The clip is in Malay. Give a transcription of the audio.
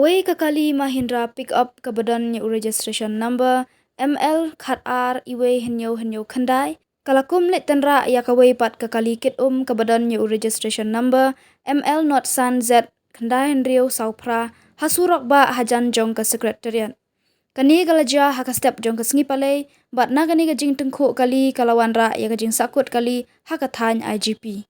Away kakali mahindra pick up kabadan nya registration number ML khat R iwe henyo khandai. Kalakum let tynrah ya kaway pat kakali kit kabadan nya registration number ML not san Z khandai henrio saupra hasurok ba hajan jong ka Secretariat. Kani galaja haka step jong ka sngi palay bat na kani ka jing tengko kali kalawan ra ya ka jingsahkut kali haka thany IGP.